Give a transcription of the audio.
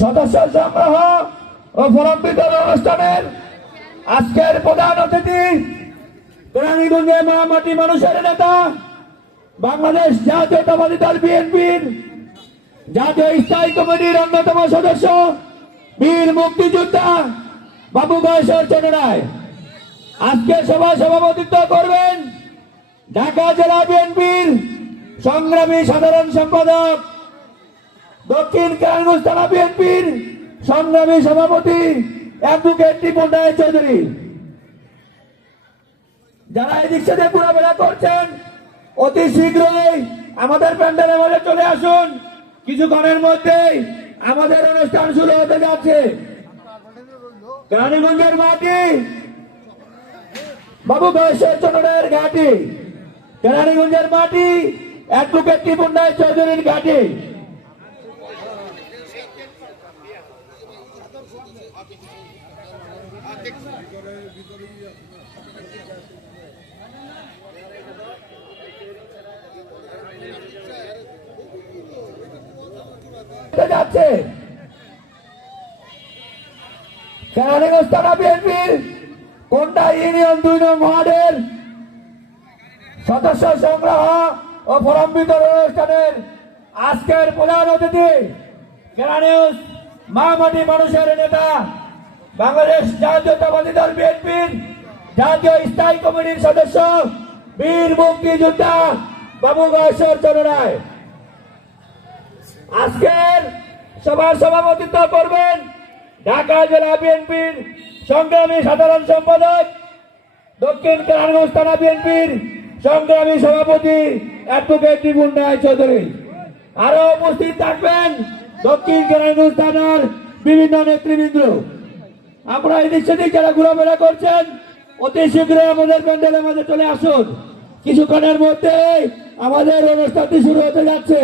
সদস্য সংগ্রহ ও ফরম বিতরণ অনুষ্ঠানের আজকের প্রধান অতিথি কেরানীগঞ্জের মহামাটি মানুষের নেতা, বাংলাদেশ জাতীয়তাবাদী দল বিএনপির জাতীয় স্থায়ী কমিটির অন্যতম সদস্য, বীর মুক্তিযোদ্ধা বাবু বয়সের চন্দ্র রায়। আজকে সভায় সভাপতিত্ব করবেন ঢাকা জেলা বিএনপির সংগ্রামী সাধারণ সম্পাদক, দক্ষিণ কেরানীগঞ্জ থানা বিএনপির সংগ্রামী সভাপতি অ্যাডভোকেট টিপন রায় চৌধুরী। যারা এই দিক থেকে ঘোরাফেরা করছেন অতি শীঘ্রই আমাদের প্যান্ডেলের মধ্যে চলে আসুন। কিছুক্ষণের মধ্যেই আমাদের অনুষ্ঠান শুরু হতে যাচ্ছে। কেরানীগঞ্জের মাটি বাবু বয়সের চন্দ্রের ঘাটি, কেরানীগঞ্জের মাটি অ্যাডভোকেট টিপন রায় চৌধুরীর ঘাটি। যাচ্ছে কেরানীগঞ্জ থানা বিএনপির কোন্ডা ইউনিয়ন 2 নং ওয়ার্ডের সদস্য সংগ্রহ ও ফরম বিতরণ অনুষ্ঠানের আজকের প্রধান অতিথি কেরানীগঞ্জ মহামাটি মানুষের নেতা, বাংলাদেশ জাতীয়তাবাদী দল বিএনপির জাতীয় স্থায়ী কমিটির সদস্য, বীর মুক্তিযোদ্ধা বাবু বয়সের চন্দ্র রায়। আজকের সভার সভাপতিত্ব করবেন ঢাকা জেলা বিএনপির সংগ্রামী সাধারণ সম্পাদক, দক্ষিণ কেরানীগঞ্জ থানা বিএনপির সংগ্রামী সভাপতি অ্যাডভোকেট টিপন রায় চৌধুরী। আরো উপস্থিত থাকবেন দক্ষিণ কেরানীগঞ্জ থানার বিভিন্ন নেতৃবৃন্দ। আমরা এই দিক সেদিক যারা ঘোরাফেরা করছেন অতি শীঘ্রই আমাদের প্যান্ডেলের মাঝে চলে আসুন। কিছুক্ষণের মধ্যে আমাদের অনুষ্ঠানটি শুরু হতে যাচ্ছে।